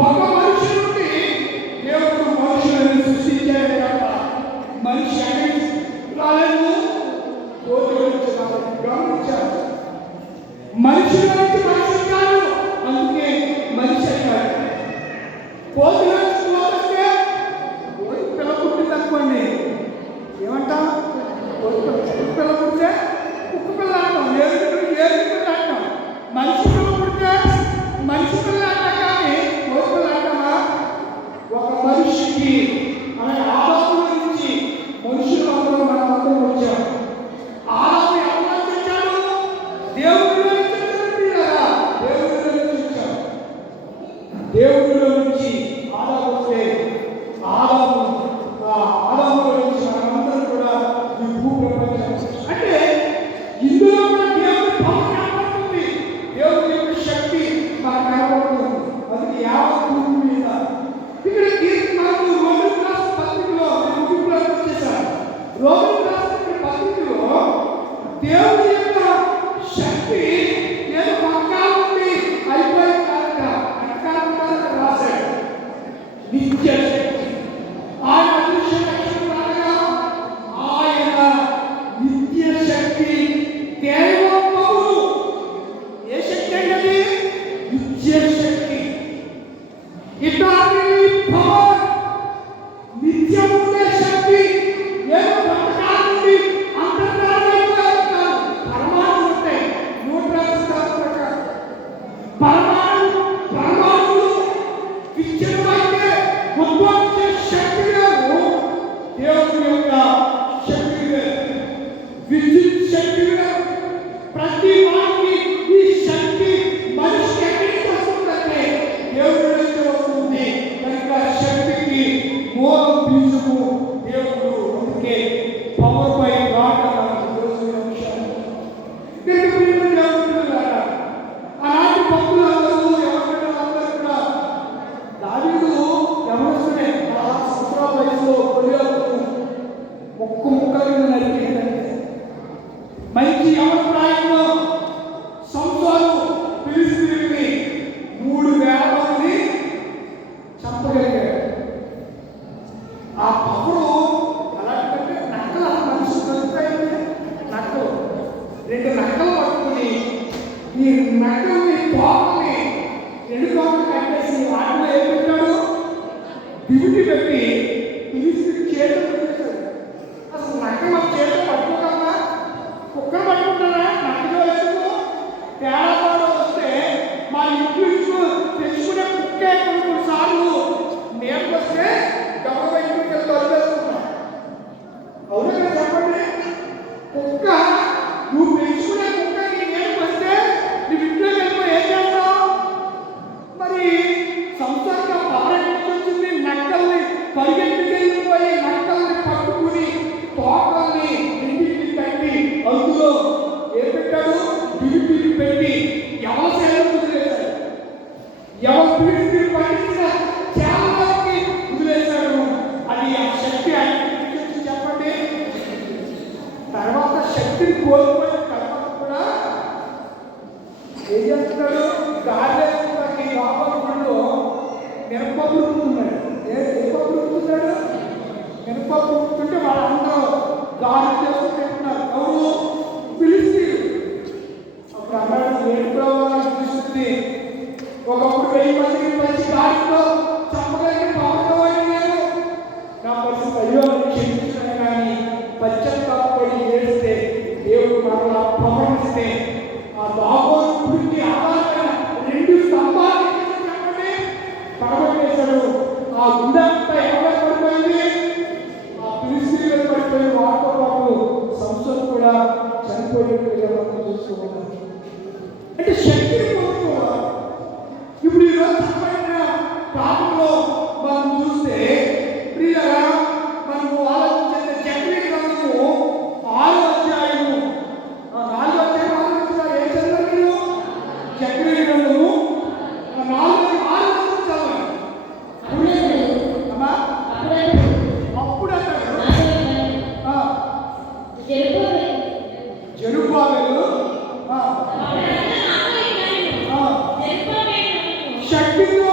ఒక మనిషి నుండి దేవుడు మనుషులను సృష్టించాడు తప్ప పవర్, నిత్యం ఉండే శక్తి, ఏదో కొంతకాలం నుండి అంతర్ధానమైపోయారు కాదు. పరమాణువులు ఉంటాయి, న్యూట్రాన్స్ ప్రకారం పరమాణువులు విచ్ఛిన్నమైతే ఉద్భవించే శక్తి వేరు, దేవుని యొక్క శక్తి వేరు, విద్యుత్ శక్తి వేరు. ప్రతి వారికి ఈ శక్తి మనిషికి ఎక్కడికి వస్తుందంటే దేవుడి నుంచి వస్తుంది. కనుక శక్తికి మూలం బీజము దేవుడు. అందుకే పవర్ బై గాడ్ అలాంటి భక్తులందరూ ఎవరికంటే కూడా దావీదు ఎవరిస్తూనే 4 సంవత్సరాల వయసులో ముక్కలు నరికేదంటే మంచి అభిప్రాయంలో సంసారు ఫిలిష్తీయుల్ని 3,000 మంది చంపగలిగాడు. ఆ పవరు అలాంటి నక్కల మనిషి దొరుకుతాయంటే నక్కలు 2 నక్కలు పట్టుకుని ఈ నక్కల్ని తోకల్ని 2 తోకలు కట్టేసి వాటిలో ఏం పెట్టాడు, దివిటి పెట్టి ఫిలిష్తీయుల చేతులు పెట్టేశాడు. అసలు నక్క మన చేతులు పట్టుకోగలరా? కుక్కలు పట్టుకుంటారా? నక్కలో ఎందుకు తేడా వస్తే మా ఇంట్లో తెచ్చుకునే కుక్కే కొన్నిసార్లు నేను వస్తే గవర్నమెంట్ తొలగేసుకున్నాం. అవునా కదా చెప్పండి? కుక్క నువ్వు పెంచుకునే కుక్క నేను వస్తే నువ్వు ఇంట్లో వెళ్ళిపోయి ఏం చేస్తావు? మరి సంసారంగా పవర్ వచ్చింది. నక్కల్ని పరిగెత్తుకెళ్ళిపోయి నక్కల్ని పట్టుకుని తోకల్ని ఇంటికి కట్టి అందులో ఏం పెట్టాడు, దివిటీలు పెట్టి ఎవరి సేవలు వదిలేశాడు, ఎవరు పీడితులు పండించిన చేపలకి వదిలేశాడు. అది ఆ శక్తి ఆయన చెప్పండి. తర్వాత శక్తిని కోల్పోయిన తర్వాత కూడా ఏం చేస్తున్నాడు, గాలి లోపల మినపప్పు రుక్కుతున్నాడు. ఏ పప్పు రుక్కుతున్నాడు? మినపప్పు రుక్కుంటే వాళ్ళందరూ గాలి చేస్తూ తింటున్నారు. ఎవరు? ఫిలిష్తీయులు. అప్పుడు అన్నాడు, ఏడులో ఫిలిష్తీయుల్ని ఒకప్పుడు 1000 మందికి మంచి గాలితో చంపగలిగిన పవన్ నేను నా పరిస్థితి అయ్యో క్షమించాను. కానీ పశ్చాత్తాపడి ఏడిస్తే దేవుడు మరలా పవన్ ఇస్తే ఆ దాగోను గురించి ఆధారమైన 2 స్తంభాలు చెప్పండి పడగొట్టేశాడు. ఆ గుండెంతా ఎవరు పడిపోయింది? ఆ ఫిలిష్తీయులు పడిపోయి వాటితో పాటు సంస్థలు కూడా చనిపోయినట్టుగా మనం చూసుకున్నాం. అంటే శక్తిని పొందుకోవాలి. ఇప్పుడు ఈరోజు సంబంధించిన పాపంలో మనం చూస్తే ప్రియులారా, మనము ఆలోచించే జకరియా గ్రంథము 6వ అధ్యాయము 4వ అధ్యాయం ఆలోచించారు. ఏం చదివారు మీరు? జకరియా గ్రంథము 4వ 6వ చదవండి. అమ్మా అప్పుడు అన్నాడు జెరుబ్బాబెలు శక్తితో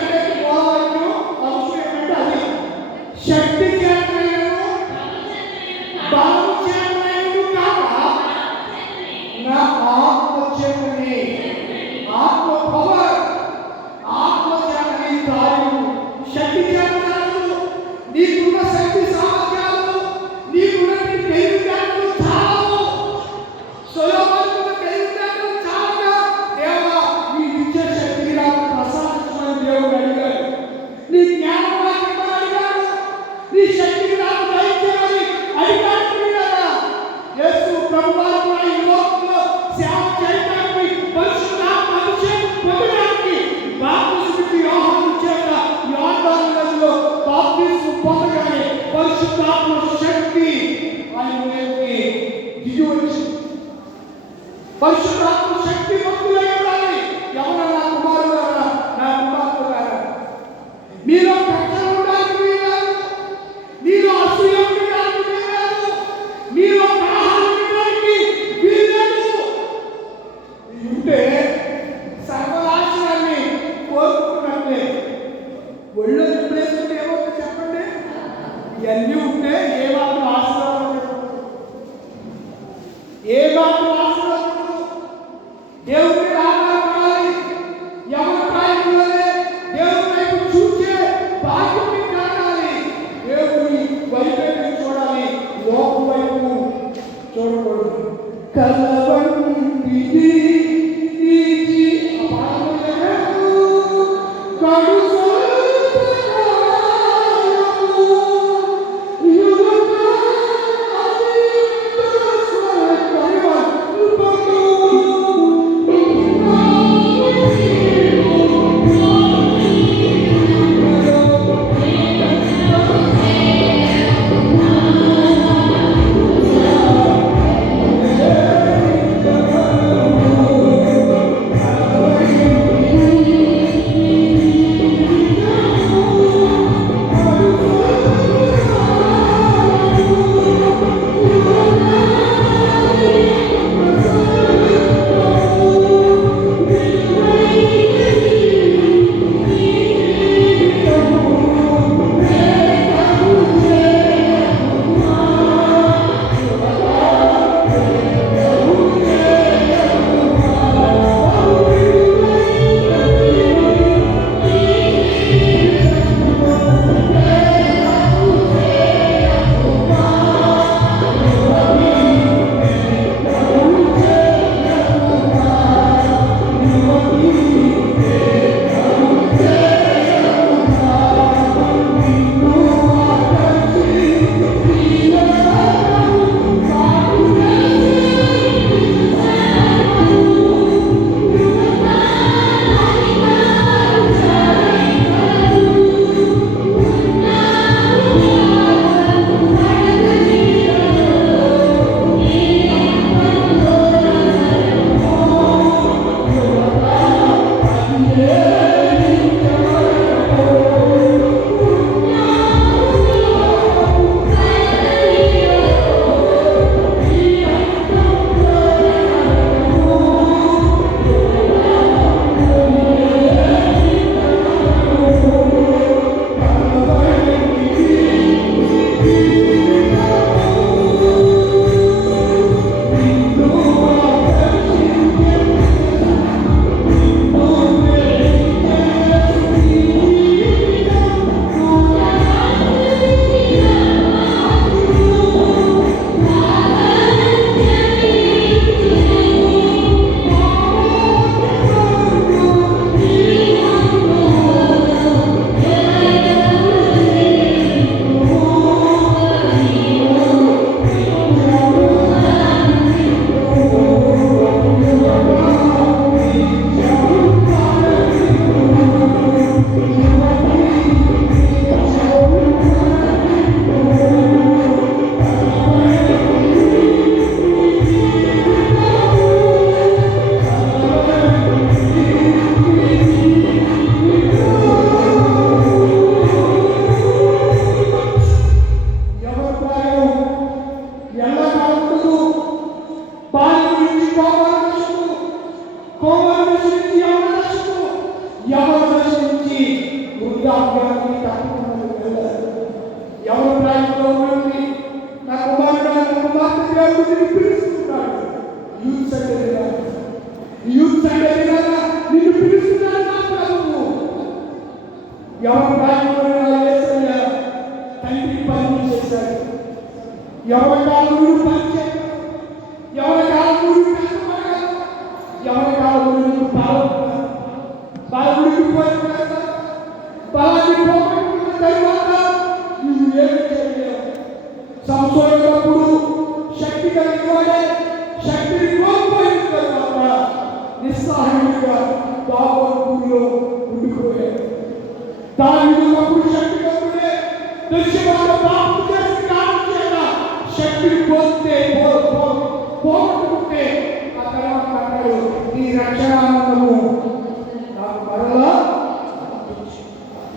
శక్తి బాబు ఈరోజు అవసరం అది శక్తి బాబు కాక నా ఆత్మ చేతని ఆత్మ పవర్ ఆత్మ చేతని కార్యము శక్తి చేతనాలు నీకున్న శక్తి సామర్థ్యాలు నీకున్న తెలివితేటలు చాలవు. సొలొమోనుకున్న తెలివితేటలు చాలగా దేవా నీ ఇచ్చే శక్తిని నాకు ప్రసాదించమని దేవుడు అడిగాడు. నీ జ్ఞానం నాకు ఇవ్వమని అడిగాడు. నీ శక్తిని నాకు దయచేయమని అడిగాడు. యేసు ప్రభువారు కూడా ఈ లోకంలో సేవ చేయడానికి పరిశుద్ధాత్మ అభిషేకం పొందడానికి బాప్తిస్మం యోహాను చేత యోర్దాను నదిలో బాప్తిస్మం పొందగానే పరిశుద్ధాత్మ శక్తి ఆయనలోకి దిగి వచ్చింది. పరిశుద్ధాత్మ శక్తి భక్తులై ఉండాలి. ఎవరన్నా కుమారులారా, నా కుమార్తెలారా, మీలో కష్టం ఉండడానికి వీలు, మీలో అసూయ ఉండడానికి వీలు, మీలో కలహాలు ఉండడానికి వీలు. ఉంటే సర్వనాశనాన్ని కోరుకున్నట్లే ఒళ్ళు ప్లేసుకుంటే ఏమవుతుంది చెప్పండి? ఇవన్నీ ఉంటే ఏమాత్రం ఆశీర్వాదం ఏ మాత్రం ఆశీర్వాదం దేవుని ఆధారపడాలి. ఎవరి ప్రాయంలోనే దేవుని వైపు చూసే భాగ్యం కలగాలి. దేవుని వైపు చూడాలి, లోకం వైపు చూడకూడదు. కలవంటిది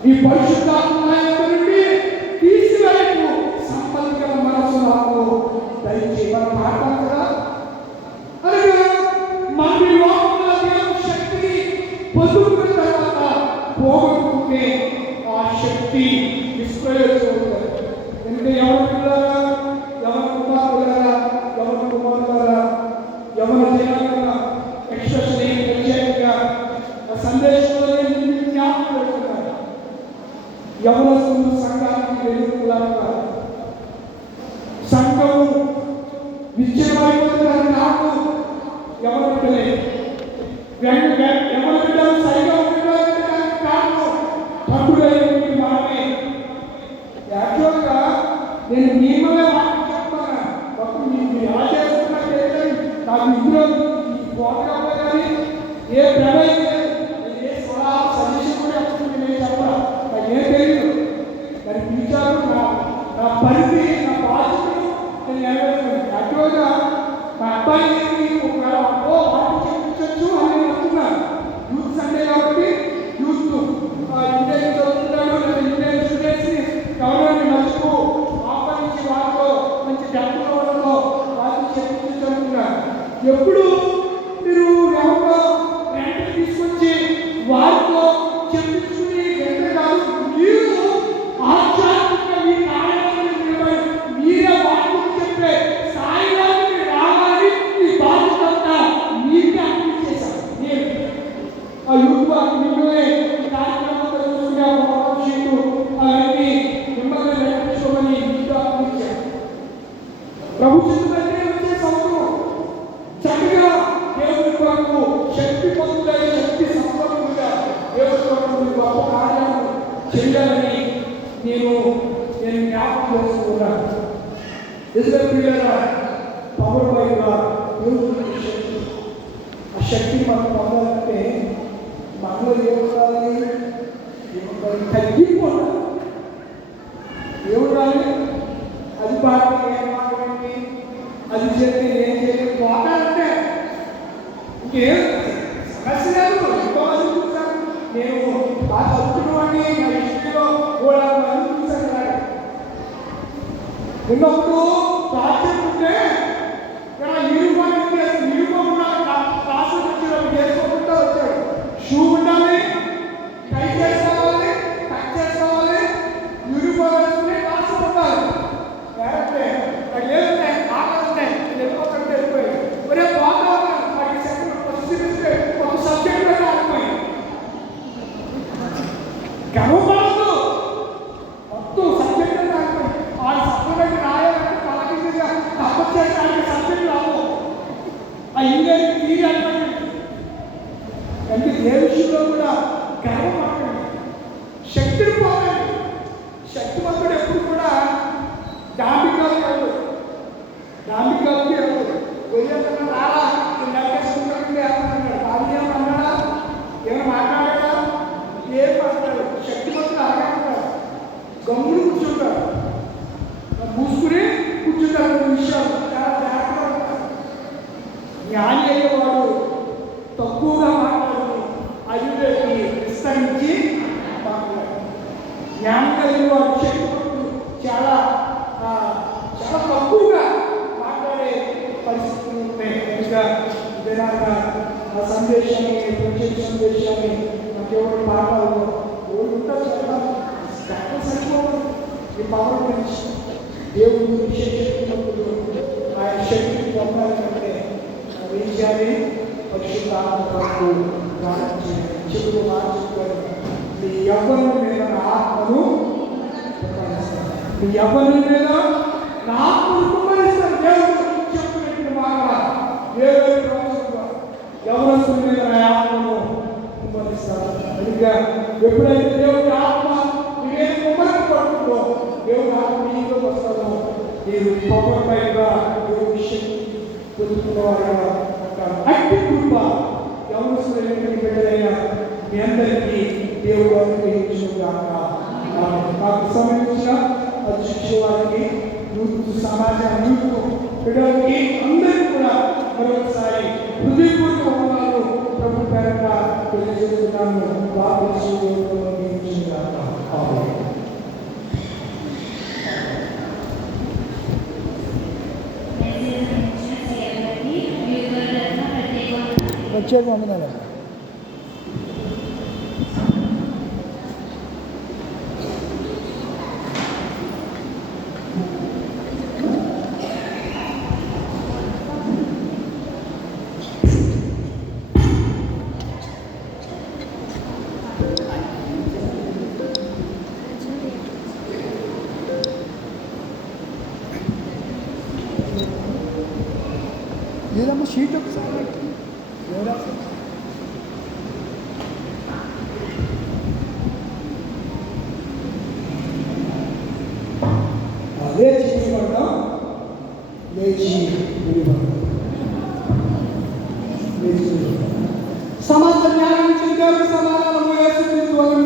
ఈ పరిశుద్ధాత్మ నుండి తీసివేయకు సంబంధిత మనసు నాకు దయచేసి మనం మాట్లాడతాం కదా. అలాగే మన లోకంలో దేవుని శక్తిని పొందుకున్న తర్వాత పోగొట్టుకుంటే ఆ శక్తి నిష్ప్రయోజనం. విషయం అయిపోతుంది. నాకు ఎవరు బిడ్డలే ఎవరి బిడ్డలు సరిగా ఉండడానికి కారణం తండ్రులైనటువంటి మనమే. యాక్చువల్గా నేను మిమ్మల్ని వాటిని చెప్తాను. అప్పుడు మీరు ఎలా చేస్తున్నా తెలియదు. నాకు ఇందులో పోటీ కానీ ఏ ప్రభావం లేదు, ఏ సలహా సజెషన్ కూడా వస్తుంది నేను చెప్పాలి. నాకేం తెలియదు. దాన్ని పిలిచారు. నా పరిధి, నా బాధ్యతను నేను నెరవేరుతున్నాను. యాక్చువల్గా మా అబ్బాయిని ఒకవేళ వాటి చెప్పించవచ్చు అని నేను అనుకున్నాను. యూత్ సండే కాబట్టి యూత్ ఇండియన్ చదువుతున్నాడు, లేదా ఇండియన్ స్టూడెంట్స్ని ఎవరైనా నచ్చుకో ఆహ్వానించి వాటిలో మంచి డబ్బుల వాళ్ళలో వాటిని చెప్పించుకుంటున్నాను. ఎప్పుడు మీరు ఎవరో రెంట్ తీసుకొచ్చి వారితో చెప్పించుకుని వెంటనే కాదు, మీరు ఆధ్యాత్మిక మీ కార్యాలయంలో మీరే వాటికి చెప్పే స్థాయిలోకి రావాలి. ఈ బాధ్యత అంతా మీకే అనిపించేశాను. నేను ఆ యూత్ మిమ్మల్ని కార్యక్రమంలో చూసుకునే అవకాశం అవన్నీ మిమ్మల్ని నేర్చుకోమని మీతో అనిపించాను. ప్రభు చిత్తులన్నీ వచ్చే సంవత్సరం చక్కగా దేవుని కొరకు శక్తి పొందులై శక్తి సంపన్నులుగా దేవుని కొరకు గొప్ప కార్యాలు చేయాలని నేను జ్ఞాపకం చేసుకున్నాను. పిల్లల పవర్ వైగా దేవుని శక్తి, ఆ శక్తి మనం పొందాలంటే మనలో ఏముండాలి? తగ్గిపోవాలి. ఏముండాలి? అది బాగా ఏమాటండి, అది చేస్తే ఏం చేయాలి పోతానంటే ఇంకేం సమస్య లేదు. ఎంతోమంది చూసాను నేను. ఆ చదువుకున్నవాడిని నా హిస్టరీలో కూడా మంది చూశాను. ఉన్నప్పుడు ప్రాజెక్ట్ ఉంటే యూనిఫామ్ క్లాసు వచ్చినప్పుడు చేసుకోకుండా వచ్చాడు. షూ ఉండాలి, టై చేసుకోవాలి, కట్ చేసుకోవాలి, యూనిఫామ్ వేసుకుని క్లాసు ఉండాలి. లేకపోతే లేదంటే ఆటలు ఉంటాయి, వెళ్ళిపోతుంటే వెళ్ళిపోయి ఒరే పోతా ఉన్నాను. 5 సెకండ్లు ఒక సబ్జెక్ట్లో ఆగిపోయి గర్వపడదు. మొత్తం సబ్జెక్ట్ ఆగిపోయి ఆ సబ్జెక్ట్ రాయాలంటే పలకిందిగా తప్పచేయడానికి సబ్జెక్ట్ రావు. ఆ ఇంగ్లీష్ తీరి అనమాట. అంటే ఏ విషయంలో కూడా గర్వపడకండి, శక్తిని పోకండి. శక్తివంతుడు ఎప్పుడు కూడా డాంబికాలకి వెళ్ళదు, డాంబికాలకి వెళ్ళదు. వెళ్ళేదన్నా రారా నేను నరికేసుకుంటానండి అన్నాడు. భార్య అన్నాడా, ఏమైనా మాట్లాడాడా? ఏం మాట్లాడాడు? శక్తివంతుడు అలాగేంటాడు, గమ్ములు కూర్చుంటాడు, మూసుకుని కూర్చుంటాడు. విషయాలు చాలా జాగ్రత్తగా ఉంటాడు. జ్ఞాని అయ్యేవాడు తక్కువగా మాట్లాడుతూ అయ్యుడికి విస్తరించి మాట్లాడు. జ్ఞానం కలిగిన వాడు శక్తివంతుడు చాలా చాలా తక్కువగా మాట్లాడే పరిస్థితులు ఉంటాయి. ఇంకా ఇదేనాక ఆ సందేశాన్ని, ప్రత్యేక సందేశాన్ని నాకెవరు పాఠాలు ఓడి ఉంటారు. చాలా సరిపోవడం ఈ పవర్ గురించి దేవుడు విశేషించినప్పుడు ఆయన శక్తిని పొందాలంటే ఏం చేయాలి? పరిశుద్ధ ఆత్మకు చెడు మార్చుకొని మీ యవ్వనం మీద నా ఆత్మను మీ యవ్వనం మీద నా ఆత్మను కుమ్మరిస్తాను. దేవుడు చెప్పినట్టు మాట దేవుడు యవ్వనస్తుల మీద నా ఆత్మను కుమ్మరిస్తాను. ఇంకా ఎప్పుడైతే దేవుడి ఆత్మ మీరే కుమ్మరి పడుతుందో దేవుడు ఆత్మ మీలో వస్తాను. మీరు పవర్ పైగా దేవుడి శక్తి పొందుకున్నవారుగా ఉంటారు. అట్టి కృప యవ్వనస్తులైన బిడ్డలైన మీ అందరికీ దేవుడు అనుగ్రహించుగాక. నాకు సమయించిన అధ్యక్ష వారికి, యూత్ సమాజం, యూత్ బిడ్డలకి అందరికీ కూడా మరొకసారి హృదయపూర్వక వందనాలు ప్రభు పేరుగా తెలియజేస్తున్నాను. ప్రత్యేక వందనాలు. ఏదమ్మా షీట్ ఒకసారి ఎవరు లేచి నిలబడడం, లేచి నిలబడడం, లేచి నిలబడడం. సమాజ న్యాయం దేవుడి సమాధానము యేసుక్రీస్తు వలన